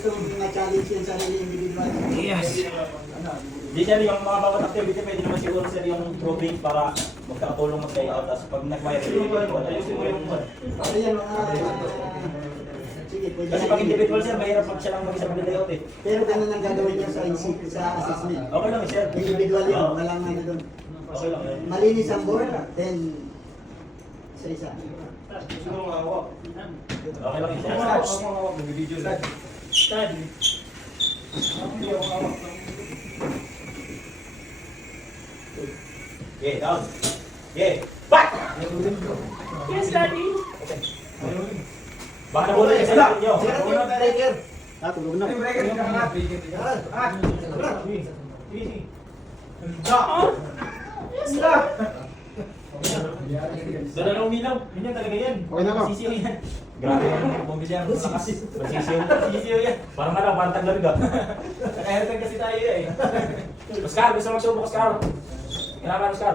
gusto ma-challenge yan sarili individual. Yes. Di sir, yung mga bawat activity, pwede naman siguro sir yung grouping para magkakatulong mag-layout. Tapos pag nag-wire, ayusin mo yung... Ano yan mga... Sige, pwede Kasi pag individual sir, mahirap pag siya lang mag-isa mag-layout eh. Pero ganun ang gagawin niya sa assessment. Okay lang sir. Individual yun, walang ano doon. Okay lang eh. Malinis ang board, then isa-isa. Okay lang sir. Study. Okay, down. Okay, back! Yes, Daddy. Baka nabulot yung sila nyo. Tulog na. Yes, Daddy. Doon na lang uminaw. Yun yan talaga yan. Okay na ba? Sisiyo yan. Grabe yan. Bumili yan. Sisiyo yan. Parang ano, parang taglarga. Nakahertan kasi tayo eh. Oscar, gusto mag-show mo, Oscar. Kailangan, Oscar.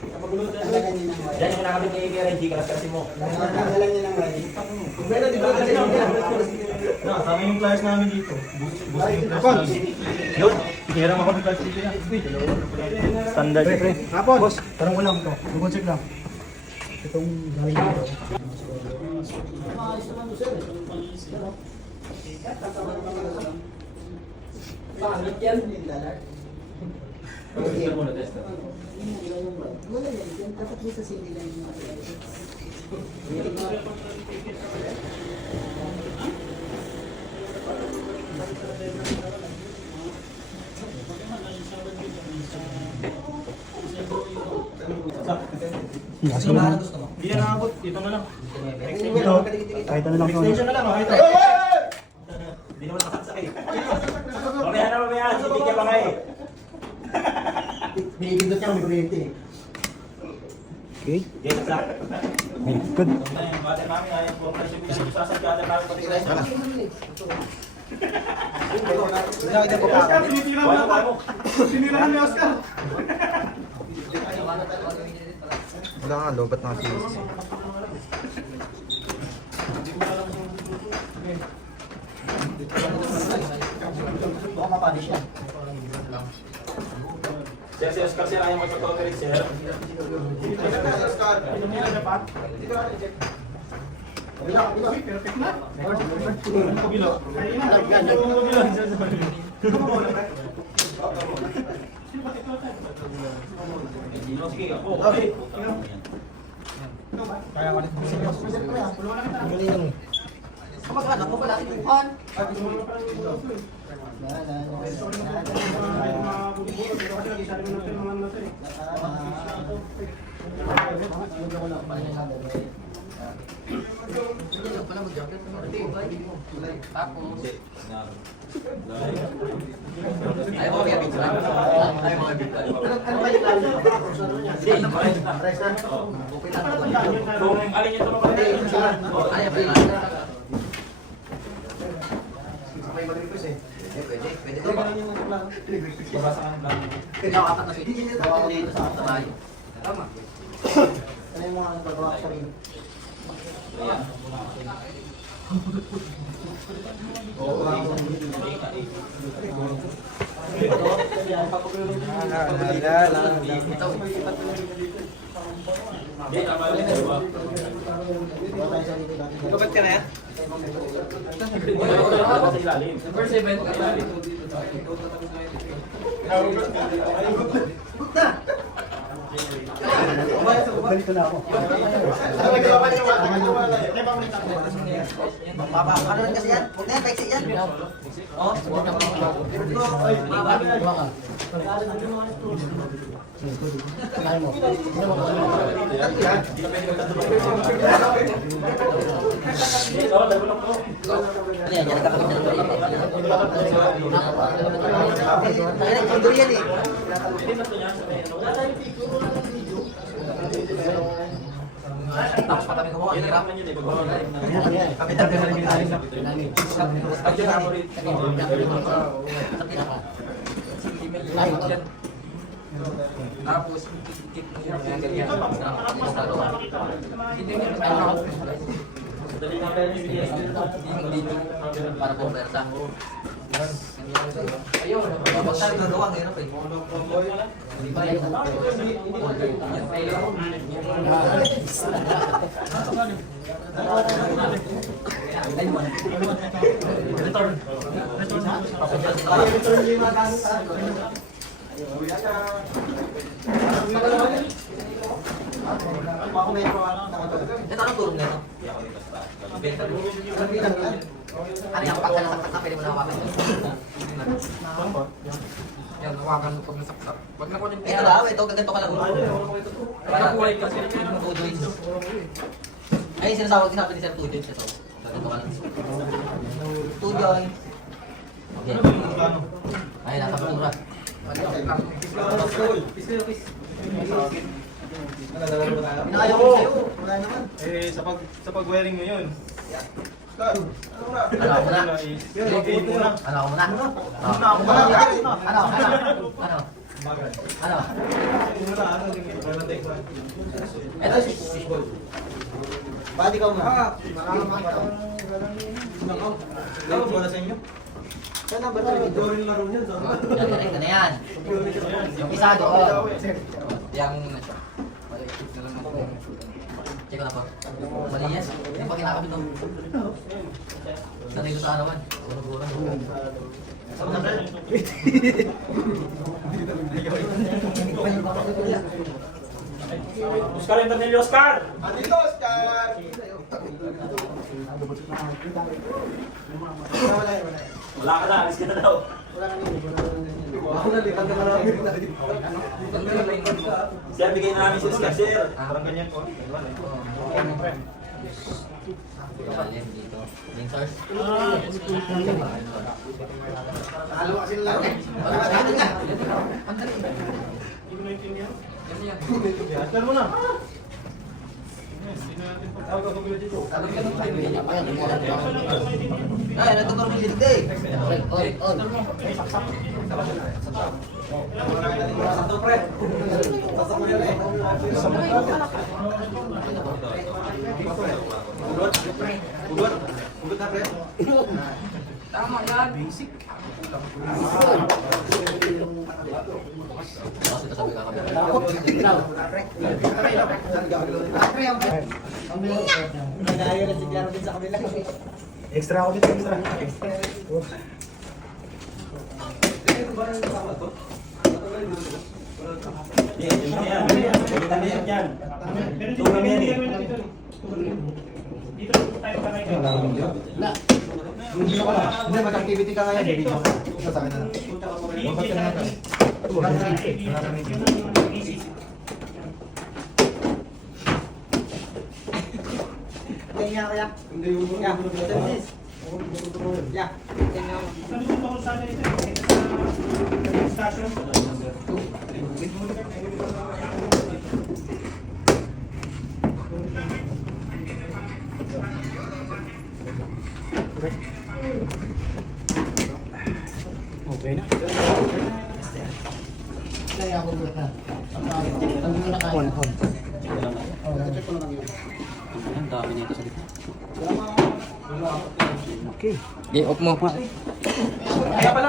Diyan yung nakabit ni Reggie, kalas-kalasin mo. Nagdala niya ng writing. Pero di ba kasi Kami yung class namin dito. Yun. Kaya ako ng class dito yan. Standard. Hapon. Boss, tarong ko lang ito. Double check lang. Itong galing dito. pangit yan. Okay. Wala yan. Dapat may sa sindi lang yung mga Hindi na nakabot. Dito na lang. Kahit ano lang ito. Extension na lang. Ito. Hindi naman nakasakay. Mamaya na mamaya. Hindi ka pa nga eh. Binibindot niya kung may kuryente eh. Okay. Yes, sir. Good. Bate mami, ayaw po. Kasi sasadyatan namin pati guys. Oscar, sinitira mo ako. Sinira ni Oscar. Wala nga, lobat na kasi. Baka mapanis siya. Sir, si Oscar sir, ayaw mag-cooperate sir. Perfect na. Sige, ako. Okay. Kaya ka rin. Kapag ako pala ituhan. Kung alin yung tumapatay. Babasa ka ng lang. Ano yung mga nagagawa sa rin? Lobat ka na yan? Number 7. Balito na ako. Ano rin kasi yan? Huwag na yan, paiksi yan. Oh, Kanahin mo. Pagduri yan eh. Tapos pa kami kumuha. Hirap. Kapital ka rin tayo. At yun ako rin. Tapos, kick mo siya ng ganyan. Hindi mo ano. Dito. Para po persa. Ayun. Basta gagawa ngayon pa eh. Hindi pa yun. Return. Ito anong turong nito? Ano yung pagka nasaksak na pwede mo na hawakan? Yan, hawakan mo pag nasaksak. Wag na ko din Ito daw, ito gaganto ka lang. Para buhay kasi yung Two joints. Ay, sinasabi ni Sir two joints ito. Gaganto ka lang. Two joints. Okay. Ay, nasa pura. Pinakayaw ko sa'yo. Wala naman. Eh, sa pag-wearing mo yun. Ano ako muna? Gate mo na. Ano ako muna? Ano? Ito si Bati ka muna. Laro ba na sa inyo? Direct na yan. Yung isa doon. Yang na siya. Maliit na lang ako. Check ko na po. Mali yan. Yung pag kinakabit doon. Sanay ko sa arawan. Gura-gura. Oscar Internet, Oscar! Andito, Oscar! Wala ka na, alis ka na daw. Sir, bigay na namin si Oscar, sir. Parang ganyan po. Lalim dito. Link source. Halo kasi lang. Aslan mo na. Ay, nagtuturo mo yung lidig. On. Ugot na, pre. Tama yan. Basic. Bakit ito sabi kakabit? Extra ako dito, extra. Yan, yan. Pagkita na yan. Tulong yan eh. Hindi, mag-activity ka ngayon. Video. Sa akin na lang. Babat ka na natin. Okay na. Ang dami nito sa dito. Okay. Okay, off mo. Kaya pala.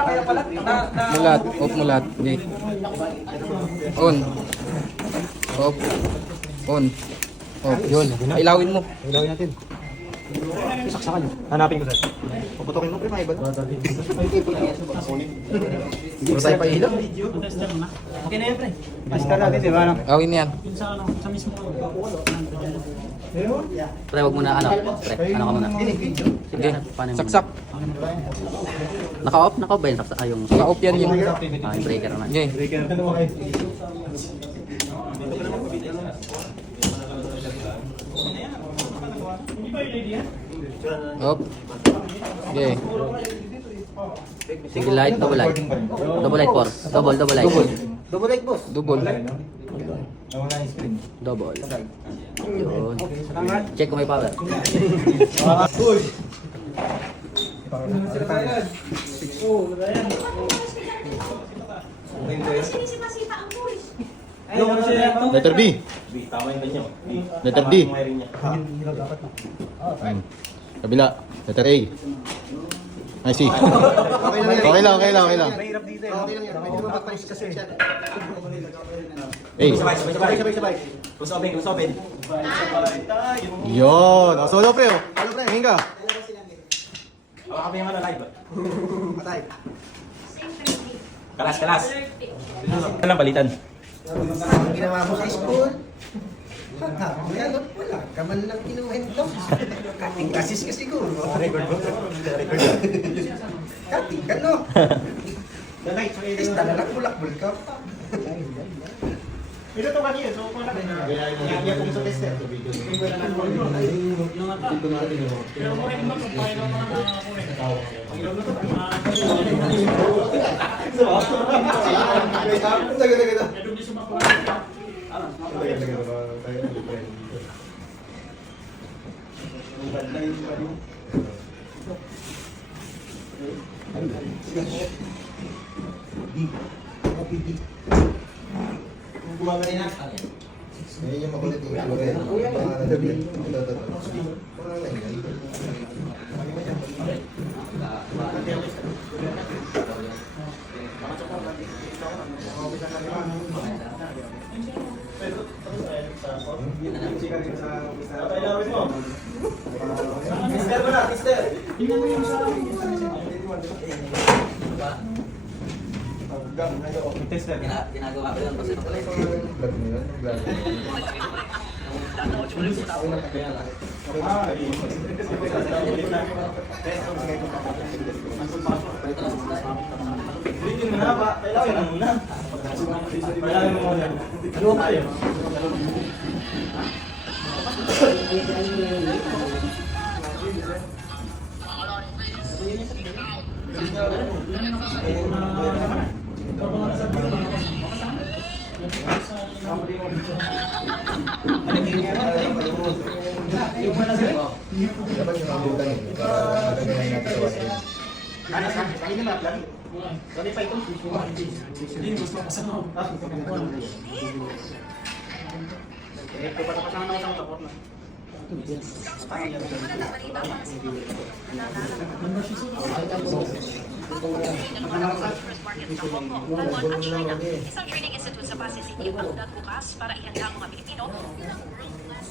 Mulat, off mulat. Okay. On. Off. On. Off. Yun, okay na. Ilawin mo. Ilawin natin. Saksakan nyo. Hanapin ko, sir. Puputokin mo, pre, mga iba. Hindi tayo pa ilaw. Okay na yan, pre. Master natin, di ba? Awin yan. Pre, wag muna ano. Pre, ano ka muna? Sige. Paano yung- Saksak. Naka-off ba yung saksak? Yung Naka-off yan yung... yung breaker naman. Okay. Off. Okay. Single light, double light. Double light, four. Double light. Double like, boss. Double. Nawala yung screen. Double. Yun. Check kung may power. Uy! Kasi sinisita ang pulis. Letter B. Tama yung ganyan. Letter D. Tama yung wiring niya. Hilaw dapat na. Kabila. Letter A. Ay, C. Okay lang. Mahirap dito eh. Okay lang yan. Pwede mo magpalis kasi siya. A. Sabay. Close open. Yun. O, solo pre. Tingin ka. Baka kami yung live. Patay. Kalas. Ano lang balitan? Ang ginawa mo sa school. Wala. Kaman lang kinuwento. Kating kasis ka siguro. Record. Kating ka, no? Testa na lang, bulak-bulak ka pa. Ito to kanina, so kung natin. Iya kung sa tester. Yan yung makulit yung algorithm. Ginagawa ko lang kasi pala. Dapat yung mabutan yun. Para magagawa natin sa water. Isang training institute sa Pasay City ang naunat bukas para ihanda ang mga Pilipino bilang world-class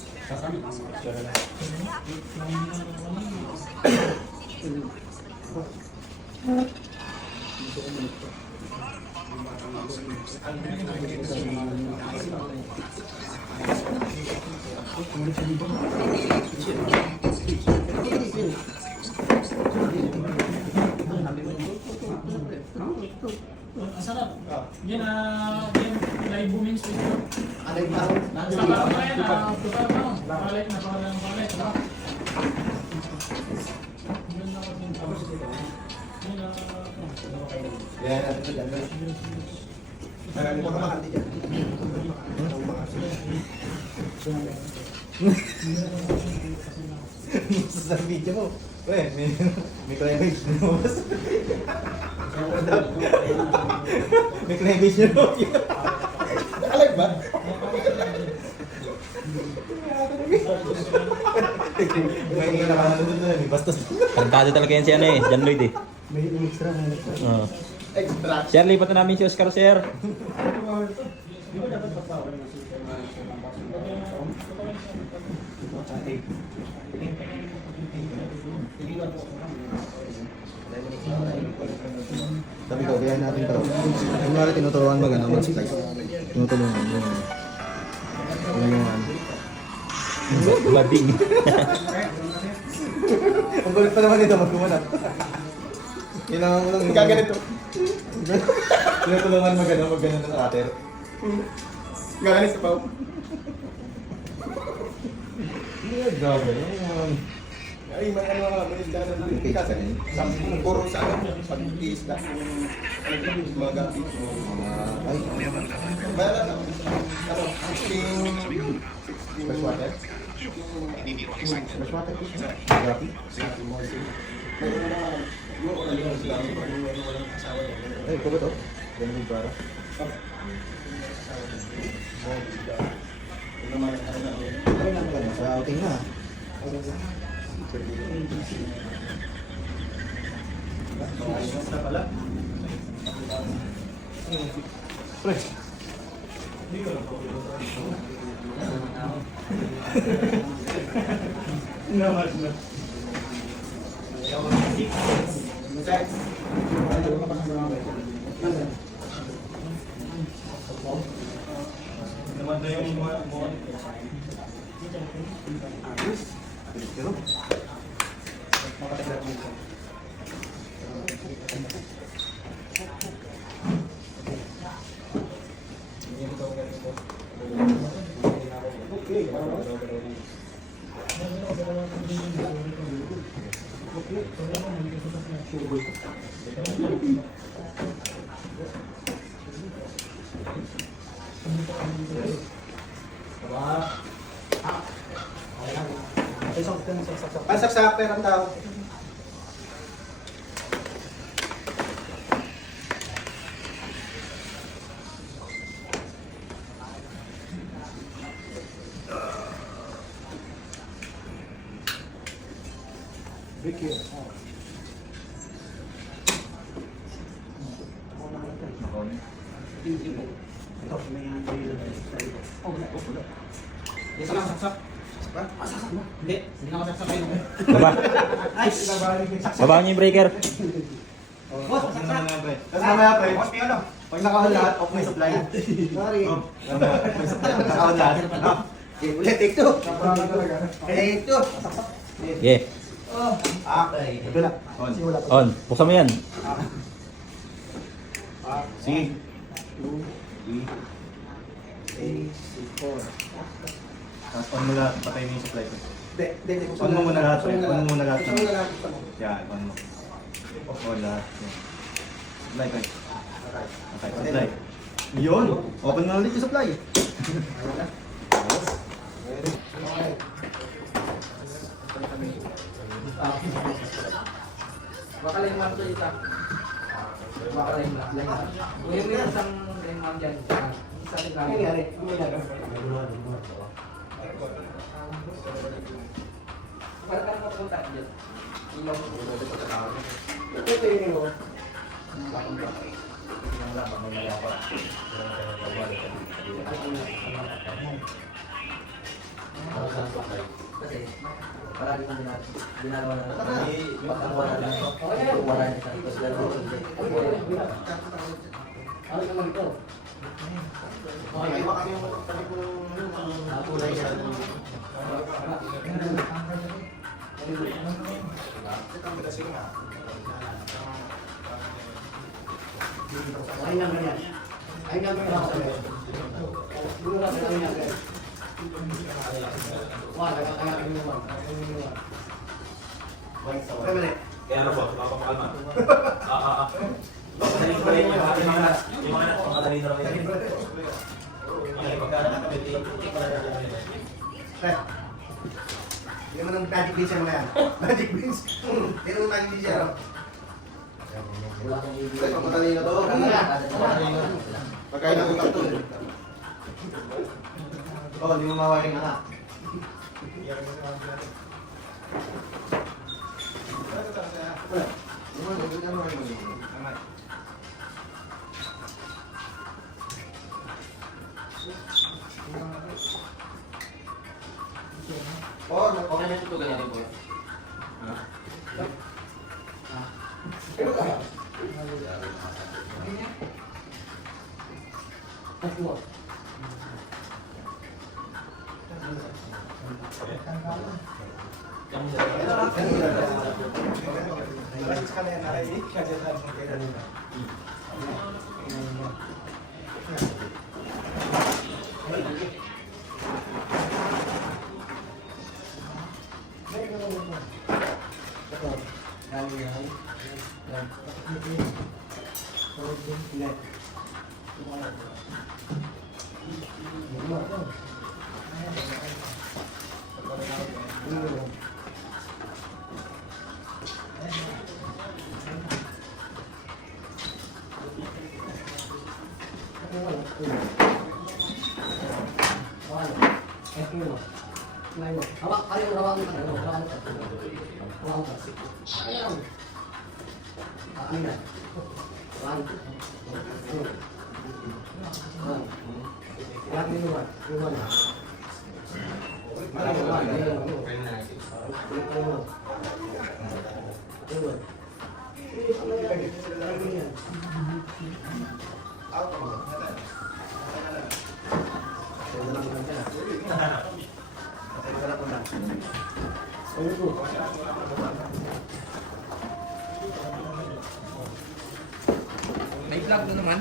Sarap. Yan live booming studio. Alay ba? Sarap na yan. Total na. Balik na balik. Yun na ako din tapos. Yun na. Yan, natin ito dyan. Marami pa kamakati dyan. Sa video mo. Weh, may cleavage na lumabas. May cleavage na lumabas. Nakalag ba? May nakakalunod na yun. Bastos. Tarantado talaga yan si ano eh. John Lloyd eh. May extra. Oo. Extra. Sir, lipat na namin si Oscar, sir. Sabi ko, kaya natin ito. Kung nga tinuturuan mag-splice. Tinutulungan. Tulungan. Bading. Ang gulit pa naman ito, magkumanap. Kailangan ko lang. Gaganito. Tinutulungan mag-ano ng cutter. Gaganito pa. Gagawin. Ay, may ano nga, may isda na dito. Kasi, puro sa ano, pag-isda. Mga gabi. Ay, wala na. Ano, 16 freshwater? Freshwater? Gabi? Ay, ito ba ito? Ganun yung para. Sa outing na. Naman na yung mga Pasaksak perang tao. Isa lang saksak. Hindi, hindi na ako saksak kayo. Baba niyo yung breaker. Boss, saksak. Tapos mamaya pre, Boss, piano. pag naka-on lahat, off may supply. Sorry. May supply, pag naka-on lahat. Okay, ulit, take two. Take two. Yeah. Ito na. On. On. Buksan mo yan. C. 2, 3, 4. Tapos on mo lahat, patay mo yung supply ko. On mo muna lahat, pre. On mo muna lahat. Yan, on mo. On lahat. Yan. Supply, pre. Okay, supply. Yun! Open mo ulit yung supply. Baka lang yung to isa. Baka lang lang. Kuya mo yung isang lemon dyan. Isa rin lang. Nangyari. Para ka naman punta dyan. Ilaw mo ulo sa pagkakao. Ito yung ilo. Kasi parang kung ginagawa na wala na ano naman ito? Napulay siya. Ay lang ganyan. Ay lang ganyan. Duro na sa ganyan. Wala ka kaya naman. Kaya ano po, mapapakalma. Madali ko rin yung mga madali na rin. Okay, pagka nakakabit, itik pala natin. Hindi mo ng magic beans yan mga yan. Magic beans. Hindi mo magic beans yan. Ay, pamatali na to. Pagkain ako karton. Oh, hindi mo mawaring anak. Okay na ito ganyan po. Hawak, ayaw, hawakan ka. Hawakan ka. Hawakan ka. Ayaw. Ano yan? Hawakan ka. Hawakan mo. Hawakan mo. May vlog na naman.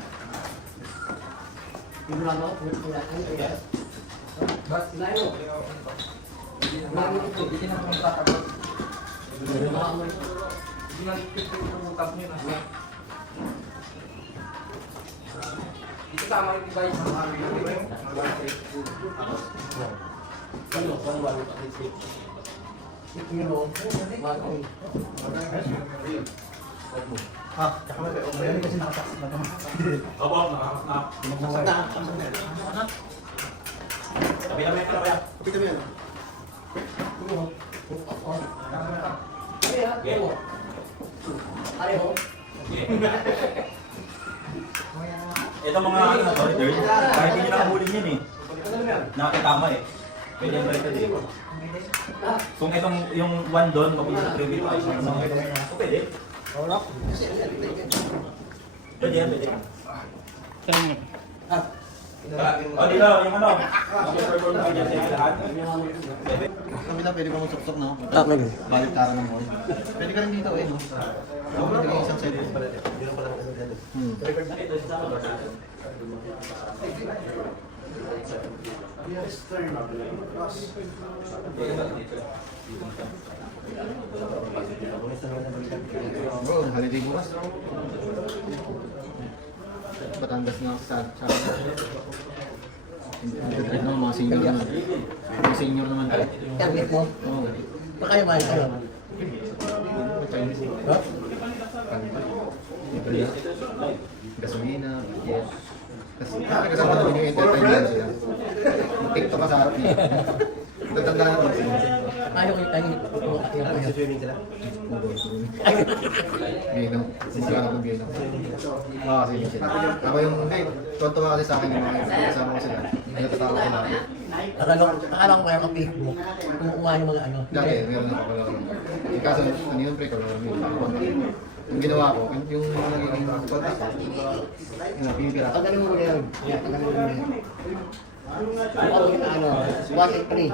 Ito tama yung device. Kasi nakasaksi na naman. Opo, nakakasnap. Sabi namin ka na kaya. Kapit mo yan. Ito mga ano na to, Richard. Kahit hindi nyo nakahulin yan eh. Nakakitama eh. Pwede yung balik eh. Kung itong yung one doon, mapunta sa private ay pwede. Pwede yan, pwede. O dito, yung ano. Mag-perform na kayo dyan sa lahat. Kami na, pwede ka magsuksok, no? Pwede. Balik tara ng mall. Pwede ka rin dito, eh, no? Pwede ka isang set. Bro, holiday bukas. Batangas na sa no, mga senior naman. Mga senior naman. Target mo? Oo. Baka yung mahal kayo. Chinese. Ha? Libre. Gasolina, budget. Kasi kasama namin yung entertainment sila. TikTok ka sa harap niya. Tatanda na naman sila. Ayaw kayo tayo. Nag-swimming sila? Gino. Sisi ka na kung Gino. Kasi sila. Ako yung, hindi, tuwa kasi sa akin yung mga kasama ko sila. Natatawa ko na. Akala ko kaya kapi mo. Kumukuha yung mga ano. Dati, meron ako pala. Kaso, ano yun, pre, ko yung ginawa ko, yung mga nagiging contact ko, yun, pinipira. Ang galing mo ngayon. Ang galing mo ngayon. Ano, 183.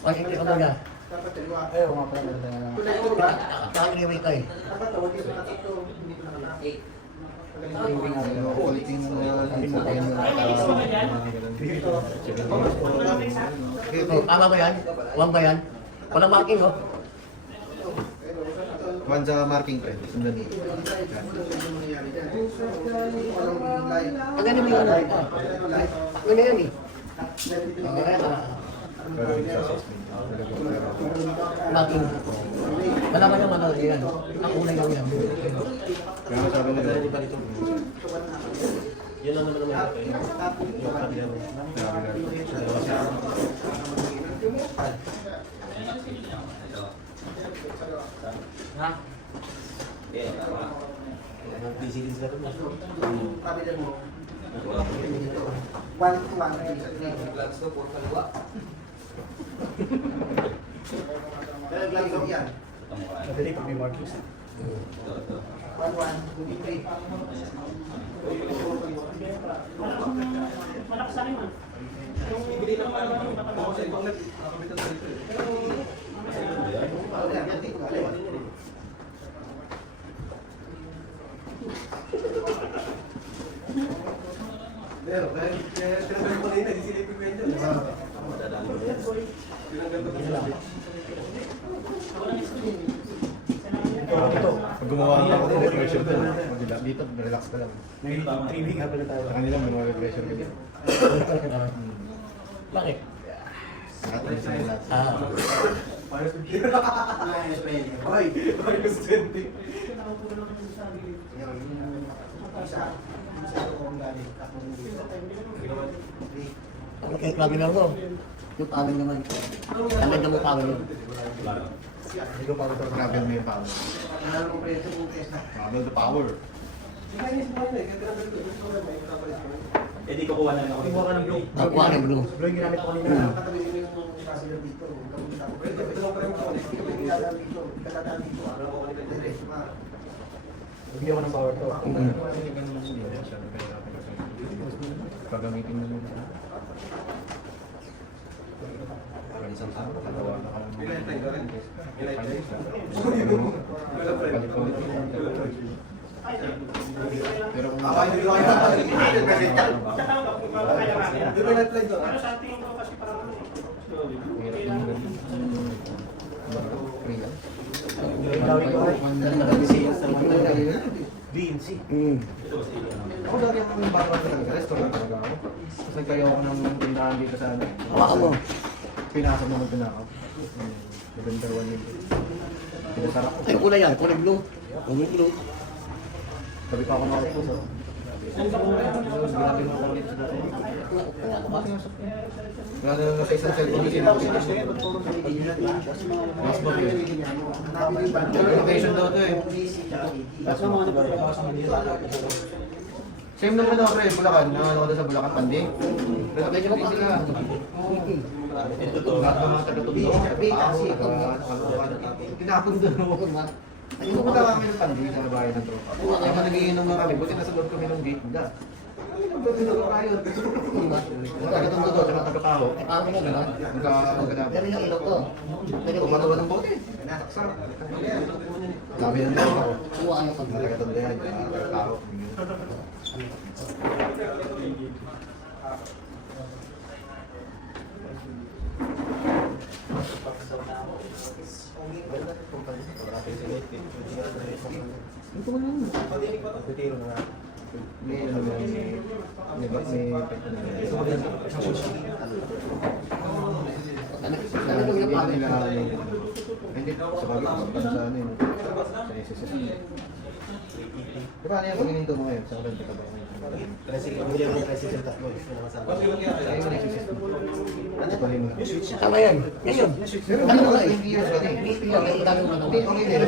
183 ka muna. Ayaw, mga pala. Nakakaliwi ka eh. Ulit yung Tama ba yan? Huwag ba yan? Walang marking oh. one sa marking pre, sundan mo. Ang galing mo yung ano. Ano na yan eh. Marking. Malaman yung ano yan. Ang kulay lang yan. Kaya sabi nila, Yun lang naman naman. Ha? Busy din sila rin. Madali pag may markings. pag gumawa ka ng pressure doon, dito, relax ka lang. May 3 week habang tayo. Sa kanila, may pressure ka din. Bakit? Lahat ng sila lahat. Ah. Okay, lagi lang mo. Yung pawin naman. Ang ganda mo pawin yun. Grabe mo yung power. Grabe the power. Eh di kukuha na lang ako. Kuha ka ng blue. Nakuha ng blue. Blue yung ginamit ko kanina. Bigyan ko ng power to. Pagamitin mo yun. Pero kung BNC. ako dati ako yung background talaga, restaurant talaga ako. Tapos nagtayo ako ng tindahan dito sa ano. Hawakan mo. Pinasok naman pinakaw. November 1 yun. Pinasarap ko. Ano kulay yan? Kulay blue. Kulay blue. Sabi pa ako nakaupo sa... Ginapin mo ako dito sa dati. Lalo na sa isang cellphone kasi mas babi. Location daw to eh. Same naman ako eh, Bulacan. Nakano ko sa Bulacan, Panding. Relocation din sila. Lahat ng mga taga-tugtog, tinapon doon ako. Pumunta kami ng Panding sa bahay ng tropa. Kaya nagiinom na kami, buti nasa loob kami ng gate. Hindi. Nagtutulog tayo. Taga-tugtog doon, sa taga-tao. Pawin na gano'n. Magkakaganapan. Pero yung ilaw to. Pero Kumatawa ng bote. Sarap. Dami ng tropa ko. kuha ano pag Taga-tugtog yan, taga-tao. Ano yung pawin? Hindi, sa bagay, sa ano yun. Sa SSS. Di ba ano yung pag-ininto mo ngayon? Sa kalente ka ba ngayon? Bigyan mo kasi yung tatlo. Ayun yung SSS mo. Ano ba yun? Tama yan. Yan yun. Pero Ano ano ba ba eh? 20 years ka na eh? Yung dami mo Hindi, okay din.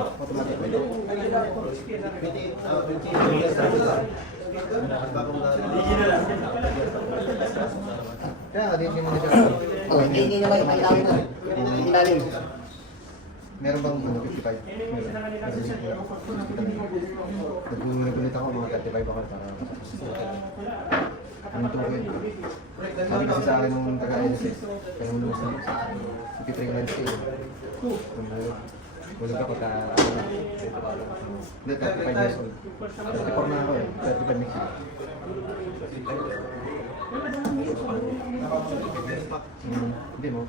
Automatic. Kaya, din mo na siya. Oh, hindi naman yung ilalim mo. Ilalim. Meron bang ano, 55? Meron. Nagulit ako mga 35 ako para anong tuwid? Sabi kasi sa akin nung taga-NSS, kaya nung lumas na 53 months kayo. Bulog ako ta... Hindi, 35 years old. 34 na ako eh, 35 next year. Hindi mo.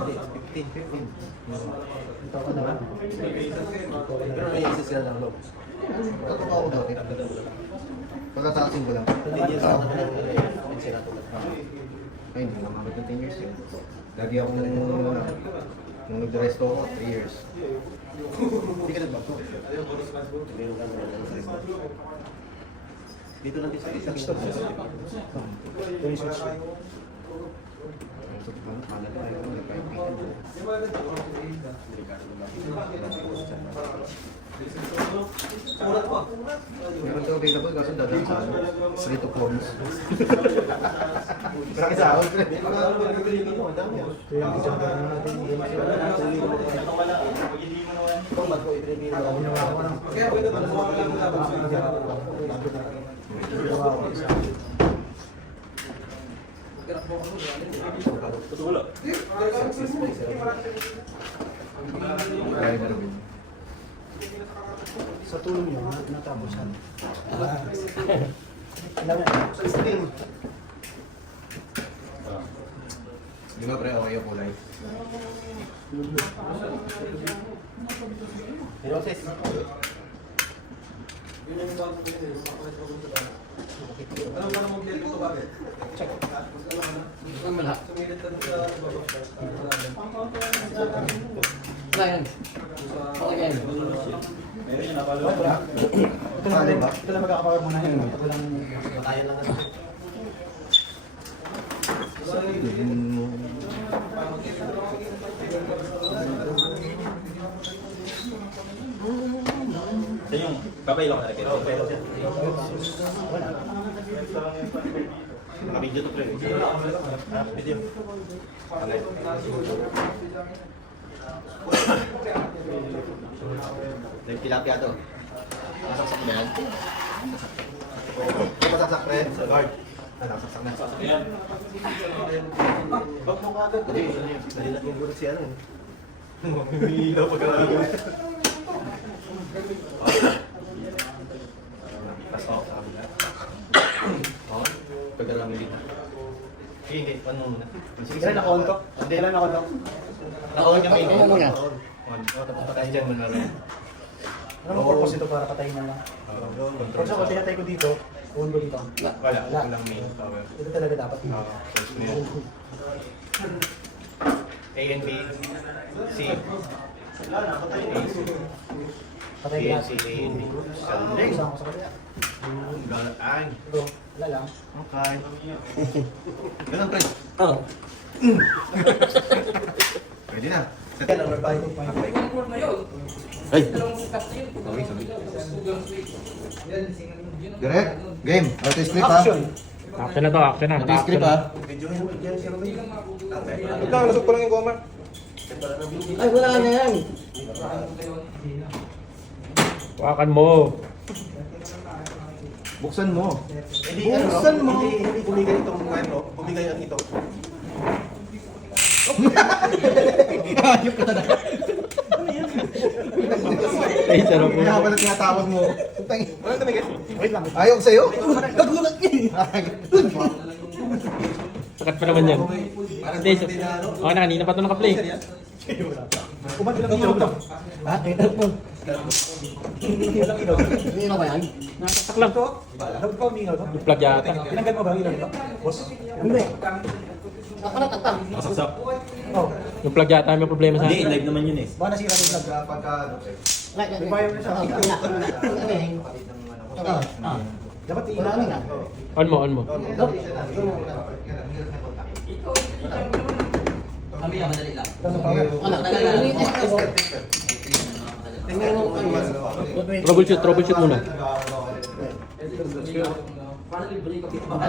Hindi, 15. Ito ako naman. Pero may isa sila lang loob. Totoo ako dati. Pagkataasin ko lang. Hindi yan sa akin ng Ay, hindi naman ako 10 years yun. Lagi ako nung nag-resto ako, 3 years. Hindi ka nagbago. Meron ka naman. Dito lang din sa isang stop. So, paano pala ko? Ayaw ko, nagkaibigan. Meron daw available kasi dadaan sa ano, Street of Homes. Marami sa ako. Tutulog. Ay, meron. Sa tulong yun, natapusan. Di ba pre, okay yung kulay? Ang mala. Wala yan. Okay yan. Meron yung napalo. Ito lang magkakapower muna yun. Ito lang. Kaya lang. Papay lang na rin. Naka-video to, pre. Video. Okay. Tilapia to. Masaksak na yan. Masaksak, pre. Sa guard. Nakasaksak na. Ayan. Ba't mo kagad? Dali lang yung gurot siya, ano? Humihilaw pagkakagod. Pas ako sa kabila. Oo. Pagkarami dito. Sige, ano muna? Sige, Ilan na konto? Ilan na konto? Nakaon yung main. Ako muna. Tapos patayin dyan muna. Ano ang purpose ito para patayin na lang? Pag sa tinatay ko dito, undo dito. Wala. Walang main power. Ito talaga dapat. First na yan. A and B. C. Patay B ka and C, A and B. Sanding. Isama ko sa kanya. Galaan. Ito, wala lang. Okay. Ganun, pre. Oo. Pwede na. Kaya number 5. Ay! Sorry. Direct. Game. Auto script ha. Action! Action na to, action na. Auto script ha. Ito, lasok ko lang yung goma. Ay, wala na yan. Wakan mo. Buksan mo. Buksan mo! Bumigay itong ano, bumigay ang ito. Ayok ka talaga. Ay, sarap mo. Kaya pala tinatawag mo. Wala tumigil. Wait lang. Ayaw ko sa'yo. Nagulat niya eh. Sakat pa naman yan. Hindi, oh, na, kanina pa ito naka-play. Kumat lang ilaw to. Ha? Ito po. Walang ilaw. Hindi na ba yan? Nakatak lang. Dapat pa umingaw to. Yung plug yata. Tinanggal mo ba ang ilaw nito? Boss? Hindi. Ako na tatang. Masaksak. Oh. Yung plug yata may problema sa Hindi, live naman yun eh. Baka nasira yung vlog. Pagka May fire na siya. Dapat wala na nga. On mo, on mo. Kami yan, madali lang. Ano? Tingnan mo ano. Troubleshoot muna.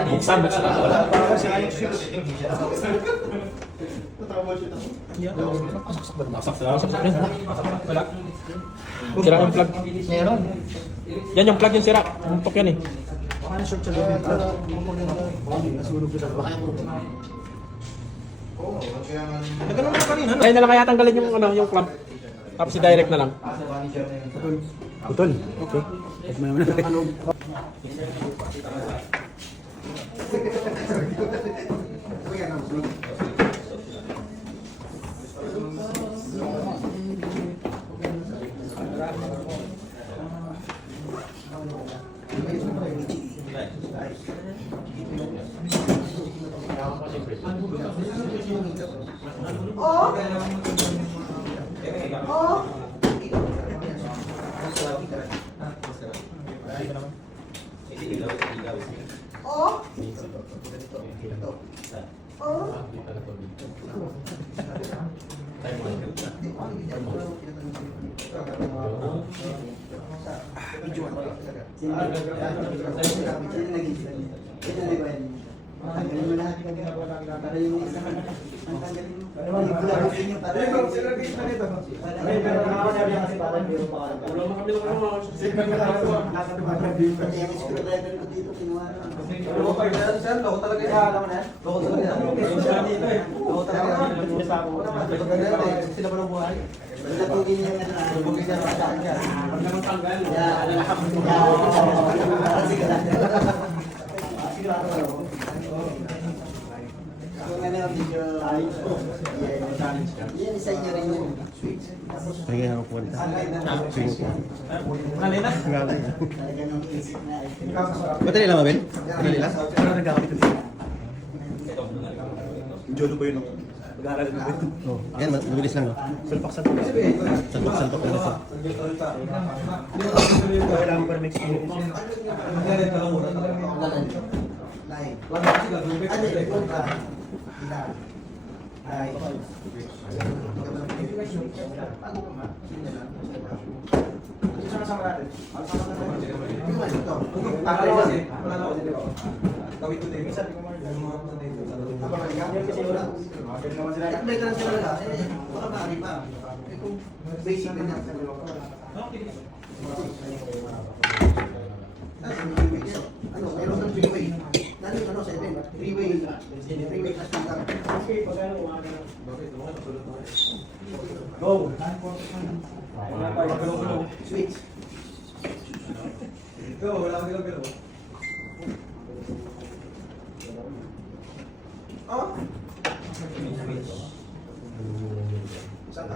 Buksan, buksan. Parang si Alex Ships. Wala. Sira yung plug. Meron. Yan yung plug yung sira. Pumpok yan eh. Baka na short sa loob. Nasunog ko sa Baka yung Nagano'n mo kanina, no? Kaya na lang kaya tanggalin yung ano, yung clamp. Tapos i-direct na lang. Putol. Okay. Madali lang, Mabel? Madali lang? Ano nagkakamit ito? Jolo po yun, no? Mag-aaral na po ito. Yan, mabilis lang, no? Salpak-salpak. Salpak-salpak lang ito. Kailangan pa rin may experience. Takay kasi. Wala na kasi, di ba? Tawid ko din. Minsan, ako nagkakaroon. May ka lang sila lang. Baka maaari pa. Kung basic na yan. Ano, mayroon ng freeway. Nani, ano, 7. Freeway. Freeway class ng tang. Okay, pagkano umaga na. Go! Switch. Go, wala kang galaw. Ah? Saan ka?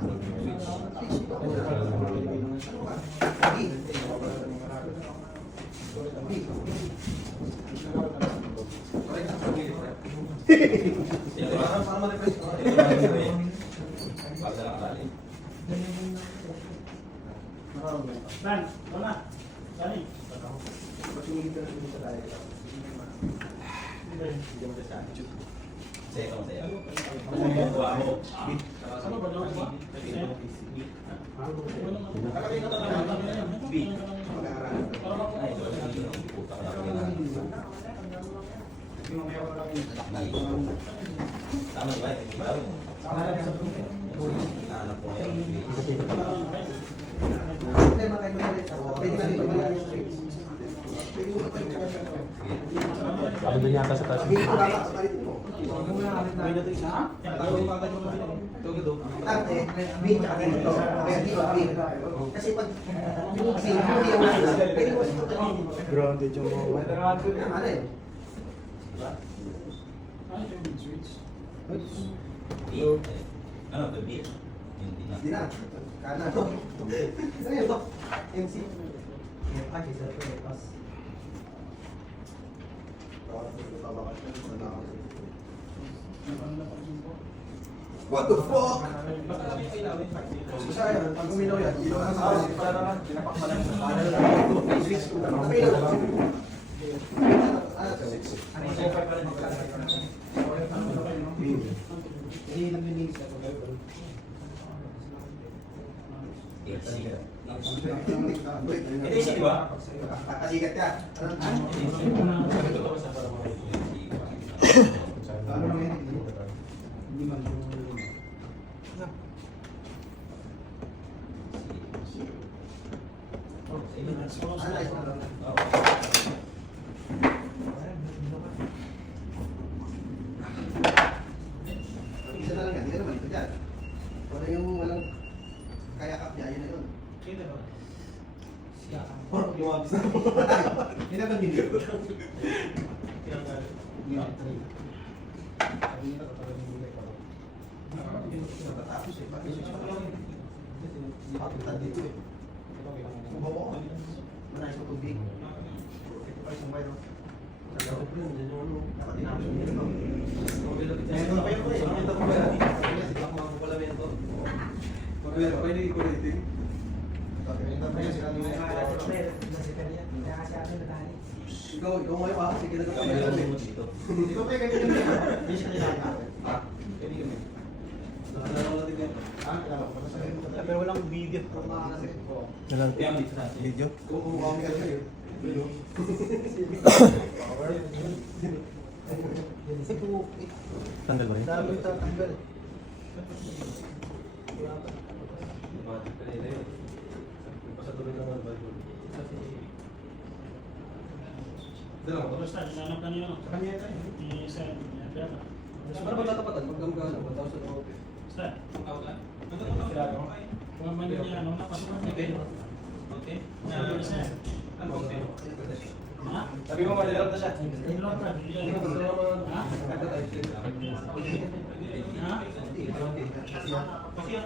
Man, wala. Dali. Saya kamu saya. Ako. Ano ba daw ba? B. Tama ba? Baru. Anak ko yan. Ano doon yata sa taas? Kasi pag yung hindi yung pwede mo Grounded yung mga. ano eh. Ano to B? Hindi na. Hindi na. Kanan. Ano yun to? MC. What the fuck? Sayang, pag uminaw yan, ilaw na sa Ito yung ba? Kasikat ka. Ano naman yun? Isa na lang yan, hindi naman ito dyan. Wala yung walang kayakap niya, yun na yun. Lumabis na. Hindi naman video. Matatapos eh, pati siya papuntan dito eh. Kubawa ko. Manayos ko tubig. Ito pa isang bayo. Sa loob yun, dyan yung ano. Dapat tinapos yung nito. Ito na pa yun ko eh. Ito ko ba yan? Sige ako mga kukulamento. Pwede i-curating. Ito pa yun, sila nila. Ikaw ngayon ah. Sige na ka Kami lang mo dito. Ikaw pa yung ganyan yun. Hindi siya kailangan natin. Pwede kami. Pero walang video. Kaya dito natin. Video? Kung kami ka kayo. Tanggal ba yun? Dami tatanggal. Basta, nanap ka niyo. Kanya tayo. Ni Sir. Para magtatapatan, pag gamgano, 1,000 ako. Basta. Kung man niya, ano, napasukan niya. Okay. Sabi ni Sir. Ha? Sabi mo, malilap na siya. Ilong ka. Ha? Ha?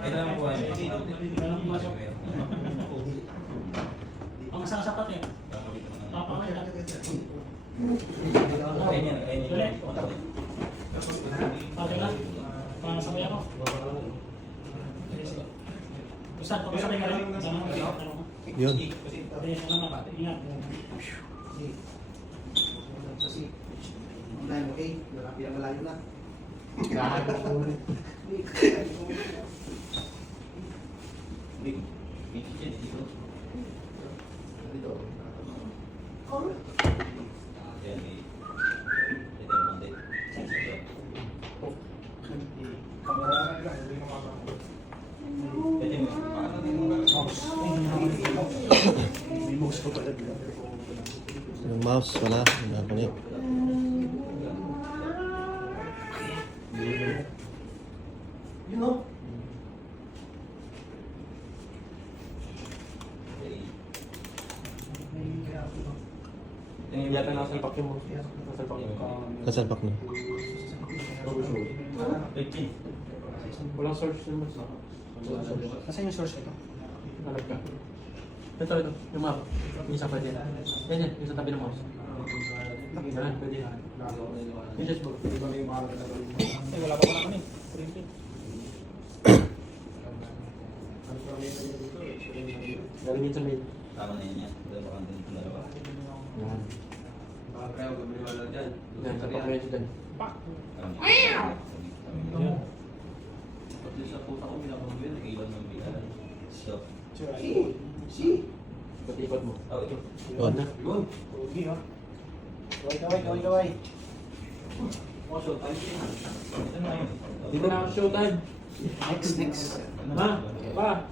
Ay, naman po ay. Walang pumasok. Ang isang sapat eh. Papakay ka. Ayun yan, ayun yan. Okay lang. Pangasabay ako. Ustad, pagkasabay ka rin. Yun. Okay, salamat. Ingat. Kasi, online, okay? Marami ang malayo na. Big. Big yan, dito. Dito. Yung mouse, wala. Wala pa niya. You know? Yung yata nasa ipak yung nasa ipak yung Kasalpak na. Walang source naman sa... Nasaan yung source ito? Hanap ka. Ito, yung map. Yung isa pwede. Yan, yung sa tabi ng mouse. Yan, pwede yan. Yung just bro. Eh, wala pa pala kami. Printed. Galing yun sa mail. Tama na yun yan. Dahil baka din ito dalawa. Yan. Yan, sa pag-medyo dyan. Yan. Pati sa puta ko, pinapamagawin, nag-iwan ng bilan. Stop. Ikot mo. Oh, ito. Yun. Yun. Okay, ha? Gaway. Oh, so, tayo siya. Ito na yun. Dito na ako showtime. Next. Ha? Pa?